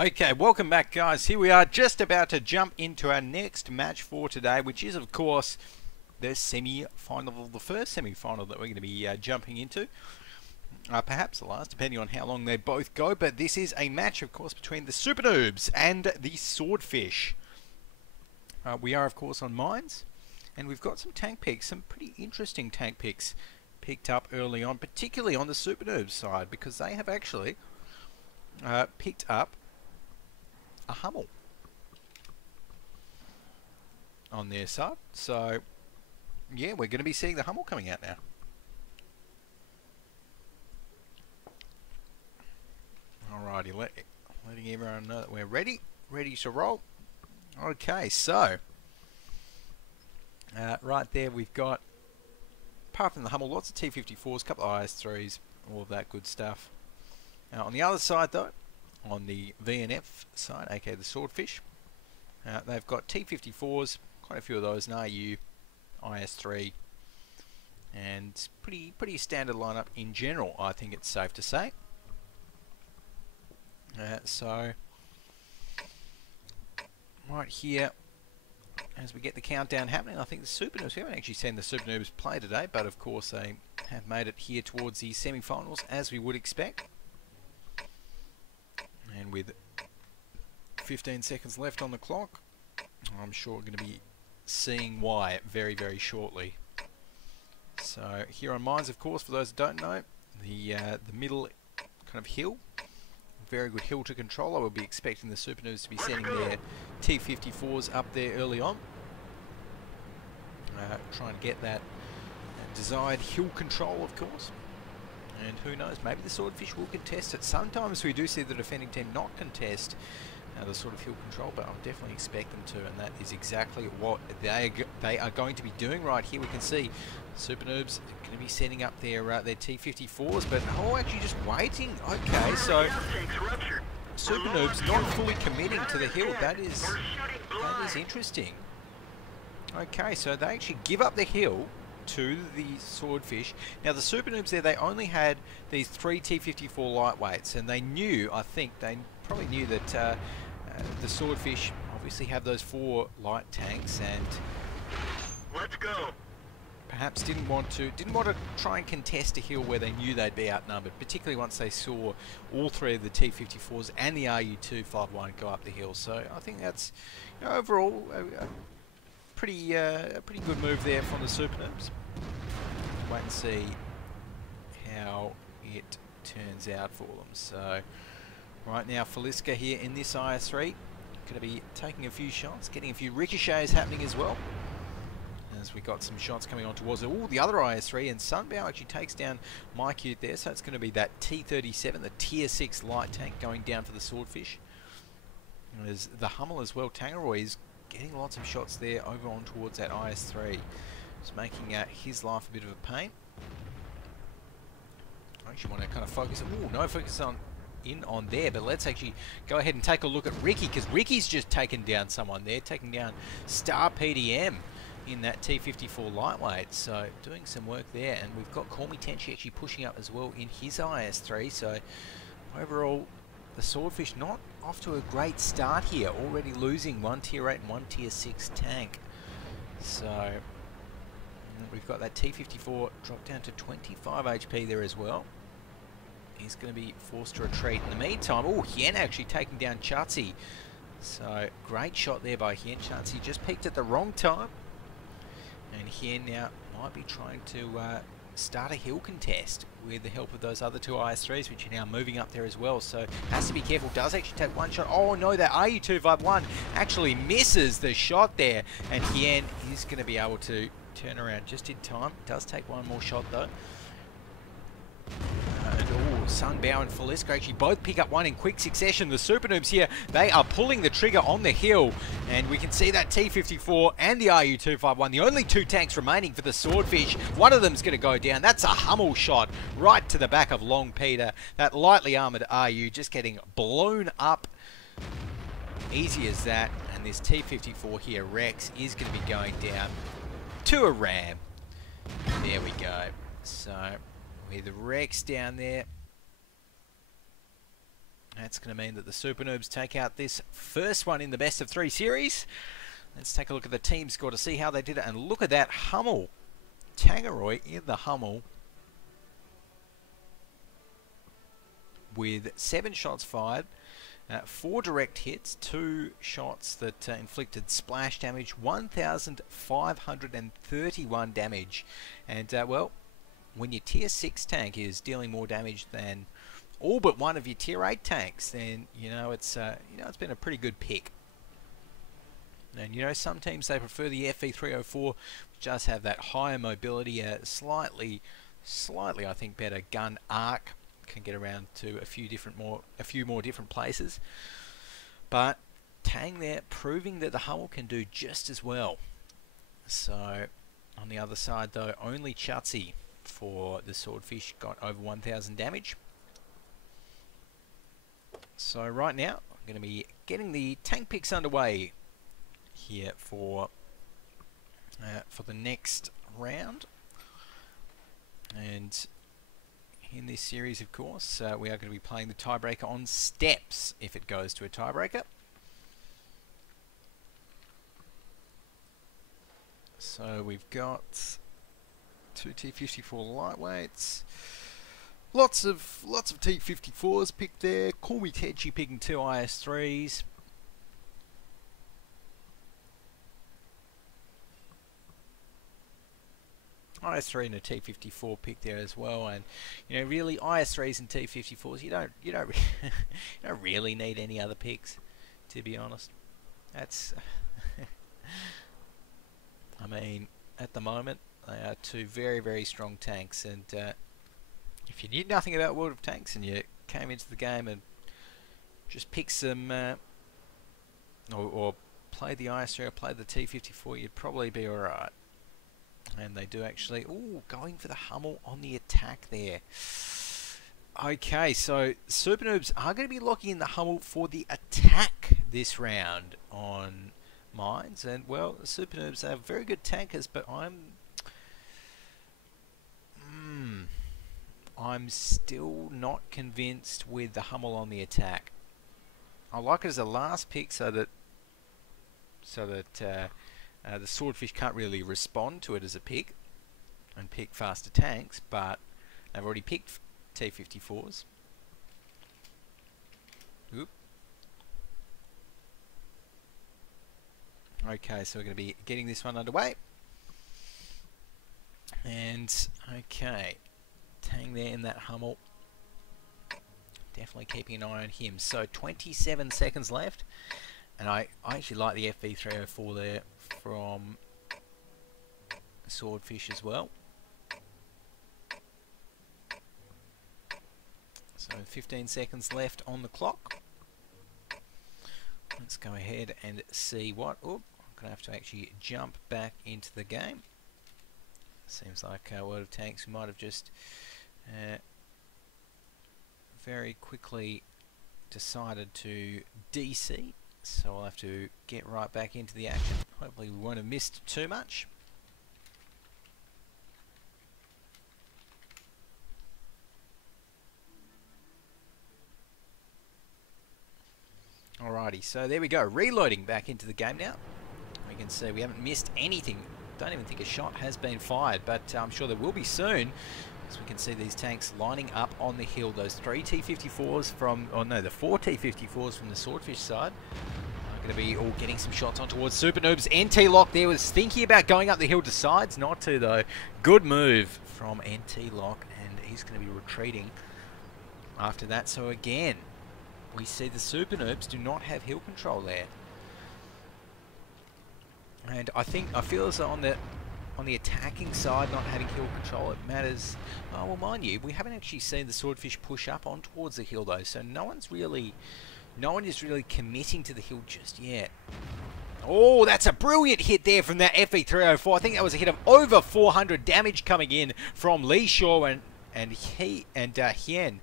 Okay, welcome back guys. Here we are just about to jump into our next match for today, which is of course the semi-final, the first semi-final that we're going to be jumping into. Perhaps the last, depending on how long they both go, but this is a match of course between the SuperNoobs and the Swordfish. We are of course on mines, and we've got some tank picks, some pretty interesting tank picks picked up early on, particularly on the SuperNoobs side, because they have actually picked up a Hummel on their side. So yeah, we're going to be seeing the Hummel coming out now. Alrighty, letting everyone know that we're ready to roll. Okay, so right there we've got, apart from the Hummel, lots of T-54s, a couple of IS-3s, all of that good stuff. On the other side though, on the VNF side, aka the Swordfish, they've got T-54s, quite a few of those, an RU, IS-3, and pretty standard lineup in general, I think it's safe to say. So right here, as we get the countdown happening, I think the SuperNoobs, we haven't actually seen the SuperNoobs play today, but of course they have made it here towards the semi-finals, as we would expect. And with 15 seconds left on the clock, I'm sure we're going to be seeing why very, very shortly. So here on mines, of course, for those who don't know, the middle kind of hill, very good hill to control. I will be expecting the SuperNoobs to be sending their T-54s up there early on, trying to get that desired hill control, of course. And who knows, maybe the Swordfish will contest it. Sometimes we do see the defending team not contest the sort of hill control, but I'll definitely expect them to, and that is exactly what they are going to be doing right here. We can see SuperNoobs are going to be setting up their T-54s, but actually just waiting. Okay, so SuperNoobs not fully committing to the hill. That is interesting. Okay, so they actually give up the hill to the Swordfish. Now the SuperNoobs there, they only had these 3 T-54 lightweights, and they knew, I think they probably knew that the Swordfish obviously have those 4 light tanks, and let's go. Perhaps didn't want to try and contest a hill where they knew they'd be outnumbered, particularly once they saw all 3 of the T-54s and the RU-251 go up the hill. So I think that's, you know, overall a pretty good move there from the SuperNoobs. Wait and see how it turns out for them. So right now Feliska here in this IS-3, going to be taking a few shots, getting a few ricochets happening as well, as we got some shots coming on towards it. Oh, the other IS-3, and Sunbow actually takes down Mike Ute there, so it's going to be that T-37, the tier 6 light tank, going down for the Swordfish. And there's the Hummel as well. Tangeroy is getting lots of shots there over on towards that IS-3. It's making his life a bit of a pain. I actually want to kind of focus. Oh, no focus on there, but let's actually go ahead and take a look at Ricky, because Ricky's just taken down someone there, taking down Star PDM in that T-54 lightweight, so doing some work there. And we've got Call Me Tenchi actually pushing up as well in his IS-3, so overall the Swordfish not off to a great start here, already losing 1 tier 8 and 1 tier 6 tank. So we've got that T-54 dropped down to 25 HP there as well. He's going to be forced to retreat in the meantime. Oh, Hien actually taking down Chatsi. So great shot there by Hien. Chatsi just peaked at the wrong time, and Hien now might be trying to start a hill contest with the help of those other 2 IS-3s, which are now moving up there as well. So has to be careful. Does actually take 1 shot. Oh no, that RU-251 actually misses the shot there, and Hien is going to be able to turn around just in time. Does take 1 more shot though. Sunbow and Feliska actually both pick up 1 in quick succession. The SuperNoobs here, they are pulling the trigger on the hill, and we can see that T-54 and the RU-251, the only 2 tanks remaining for the Swordfish. One of them's going to go down. That's a Hummel shot right to the back of Long Peter. That lightly armoured RU just getting blown up. Easy as that. And this T-54 here, Rex, is going to be going down to a ram. There we go. So with Rex down there, That's going to mean that the SuperNoobs take out this first one in the best of 3 series. Let's take a look at the team score to see how they did it. And look at that Hummel. Tangeroy in the Hummel with 7 shots fired, 4 direct hits, 2 shots that inflicted splash damage, 1,531 damage. And, well, when your tier 6 tank is dealing more damage than all but one of your tier 8 tanks, then it's been a pretty good pick. And some teams, they prefer the FV304, which does have that higher mobility, slightly I think better gun arc, can get around to a few more different places. But Tang there proving that the Hummel can do just as well. So on the other side though, only Chutzy for the Swordfish got over 1,000 damage. So right now, I'm going to be getting the tank picks underway here for the next round. And in this series, of course, we are going to be playing the tiebreaker on steps if it goes to a tiebreaker. So we've got 2 T54 lightweights. Lots of T54s picked there. Call Me Tedgy picking 2 IS3s. IS3 and a T54 pick there as well, and really IS3s and T54s, you don't really need any other picks, to be honest. That's I mean, at the moment they are 2 very, very strong tanks, and if you knew nothing about World of Tanks and you came into the game and just picked some or played the IS3 or played the T54, you'd probably be alright. And they do actually, going for the Hummel on the attack there. Okay, so SuperNoobs are going to be locking in the Hummel for the attack this round on mines. And, well, the SuperNoobs are very good tankers, but I'm still not convinced with the Hummel on the attack. I like it as a last pick so that the Swordfish can't really respond to it as a pick and pick faster tanks, but they've already picked T54s. Oop. Okay, so we're going to be getting this one underway. And, okay, Tang there in that Hummel. Definitely keeping an eye on him. So 27 seconds left. And I actually like the FV304 there from Swordfish as well. So 15 seconds left on the clock. Let's go ahead and see what... I'm going to have to actually jump back into the game. Seems like World of Tanks might have just very quickly decided to DC. So I'll have to get right back into the action. Hopefully we won't have missed too much. Alrighty, so there we go. Reloading back into the game now. We can see we haven't missed anything. Don't even think a shot has been fired, but I'm sure there will be soon. As we can see these tanks lining up on the hill. Those 3 T54s from... oh no, the 4 T54s from the Swordfish side. Going to be all getting some shots on towards SuperNoobs. NT Lock there was thinking about going up the hill, decides not to though. Good move from NT Lock, and he's going to be retreating after that. So again, we see the SuperNoobs do not have hill control there. And I feel as though on the attacking side, not having hill control, it matters. Oh, well, mind you, we haven't actually seen the Swordfish push up on towards the hill though, so no one is really committing to the hill just yet. Oh, that's a brilliant hit there from that FV304. I think that was a hit of over 400 damage coming in from Lee Shaw, and Hien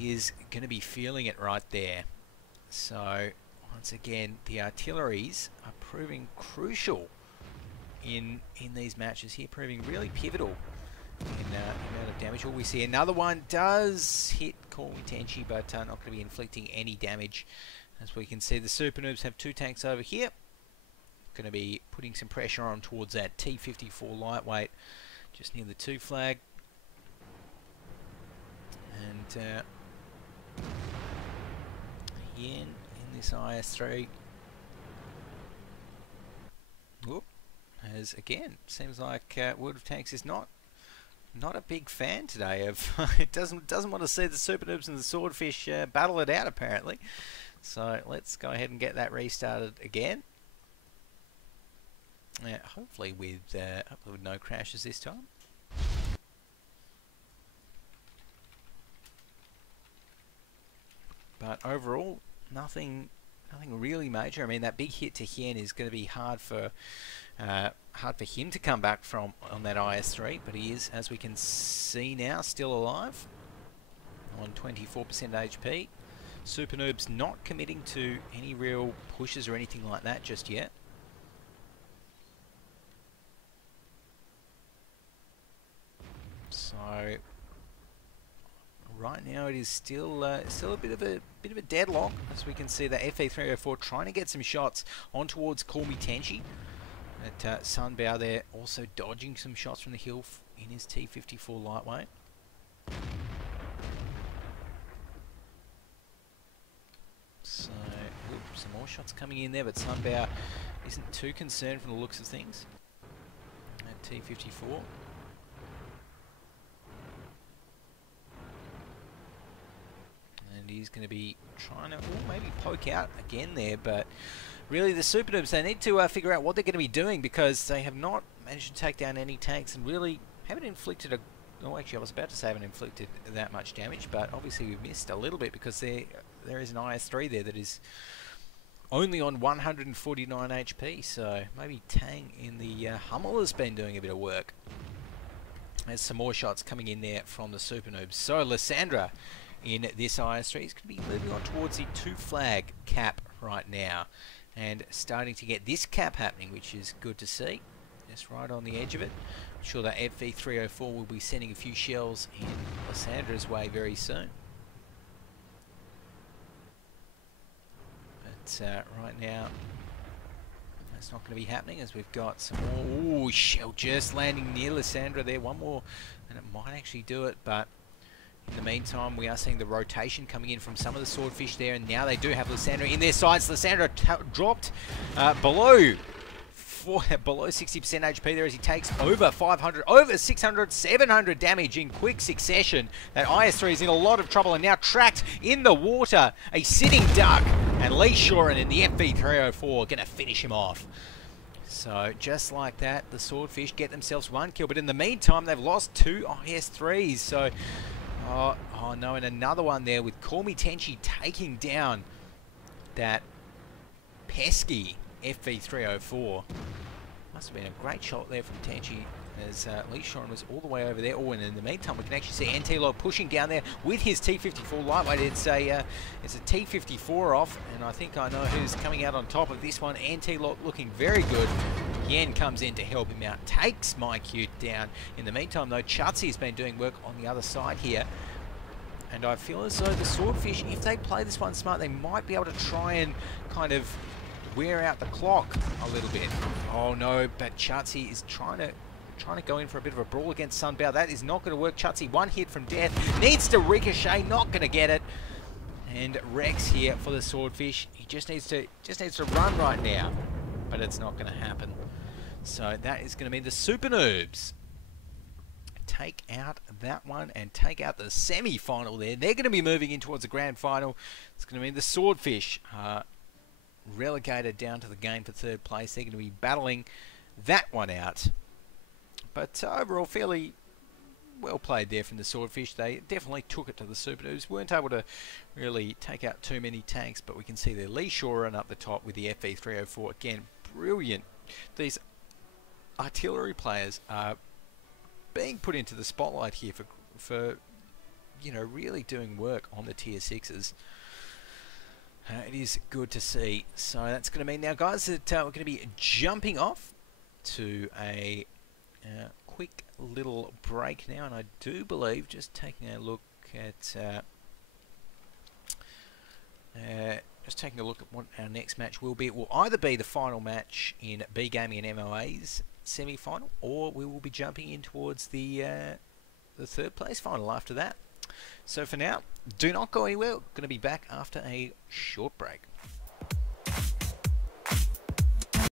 is going to be feeling it right there. So once again, the artilleries are proving crucial in these matches here, proving really pivotal in the amount of damage. All we see another one does hit Tenchi, but not going to be inflicting any damage. As we can see, the SuperNoobs have 2 tanks over here. Going to be putting some pressure on towards that T-54 lightweight, just near the 2 flag. And Yen in this IS-3. Whoop. As again, seems like World of Tanks is not a big fan today of it doesn't want to see the SuperNoobs and the Swordfish battle it out apparently. So let's go ahead and get that restarted again. Hopefully with no crashes this time. But overall, nothing really major. I mean, that big hit to Hien is going to be hard for him to come back from on that IS-3, but he is, as we can see now, still alive on 24% HP. SuperNoobs not committing to any real pushes or anything like that just yet. So right now it is still a bit of a deadlock, as we can see the FE304 trying to get some shots on towards Tenchi. But Sunbow there also dodging some shots from the hill in his T-54 lightweight. So, some more shots coming in there, but Sunbow isn't too concerned from the looks of things. At T-54. And he's going to be trying to maybe poke out again there, but really the SuperNoobs, they need to figure out what they're going to be doing, because they have not managed to take down any tanks and really haven't inflicted a... Oh, actually I was about to say haven't inflicted that much damage, but obviously we've missed a little bit, because there is an IS-3 there that is only on 149 HP, so maybe Tang in the Hummel has been doing a bit of work. There's some more shots coming in there from the SuperNoobs. So Lysandra in this IS-3 is going to be moving on towards the 2 flag cap right now, and starting to get this cap happening, which is good to see. Just right on the edge of it. I'm sure that FV304 will be sending a few shells in Lysandra's way very soon. But right now, that's not going to be happening, as we've got some more... Ooh, shell just landing near Lysandra there. One more, and it might actually do it, but in the meantime, we are seeing the rotation coming in from some of the Swordfish there, and now they do have Lysandra in their sights. Lysandra dropped below 60% HP there, as he takes over 500, over 600, 700 damage in quick succession. That IS-3 is in a lot of trouble and now tracked in the water. A sitting duck, and Lee Shorin in the FV304 are going to finish him off. So just like that, the Swordfish get themselves 1 kill, but in the meantime, they've lost 2 IS-3s. So oh no, and another one there with Tenchi taking down that pesky FV304. Must have been a great shot there from Tenchi, as Lee Shorin was all the way over there. Oh, and in the meantime, we can actually see Antilo pushing down there with his T-54 lightweight. It's a T-54 off, and I think I know who's coming out on top of this one. Antilo looking very good. Yen comes in to help him out, takes MyQ down. In the meantime, though, Chutzi has been doing work on the other side here. And I feel as though the Swordfish, if they play this one smart, they might be able to try and kind of wear out the clock a little bit. Oh no, but Chutzi is trying to go in for a bit of a brawl against Sunbow. That is not going to work. Chutzi, 1 hit from death, needs to ricochet, not going to get it. And Rex here for the Swordfish. He just needs to run right now, but it's not going to happen. So that is going to mean the SuperNoobs take out that one and take out the semi-final there. They're going to be moving in towards the grand final. It's going to mean the Swordfish relegated down to the game for 3rd place. They're going to be battling that one out. But overall, fairly well played there from the Swordfish. They definitely took it to the SuperNoobs. Weren't able to really take out too many tanks, but we can see there Lee Shorin up the top with the FE304. Again, brilliant. These artillery players are being put into the spotlight here for you know, really doing work on the tier 6s. It is good to see. So that's going to mean now, guys, that we're going to be jumping off to a quick little break now, and I do believe, just taking a look at what our next match will be. It will either be the final match in B Gaming and MOA's semi-final, or we will be jumping in towards the third place final after that. So for now, do not go anywhere. We're going to be back after a short break.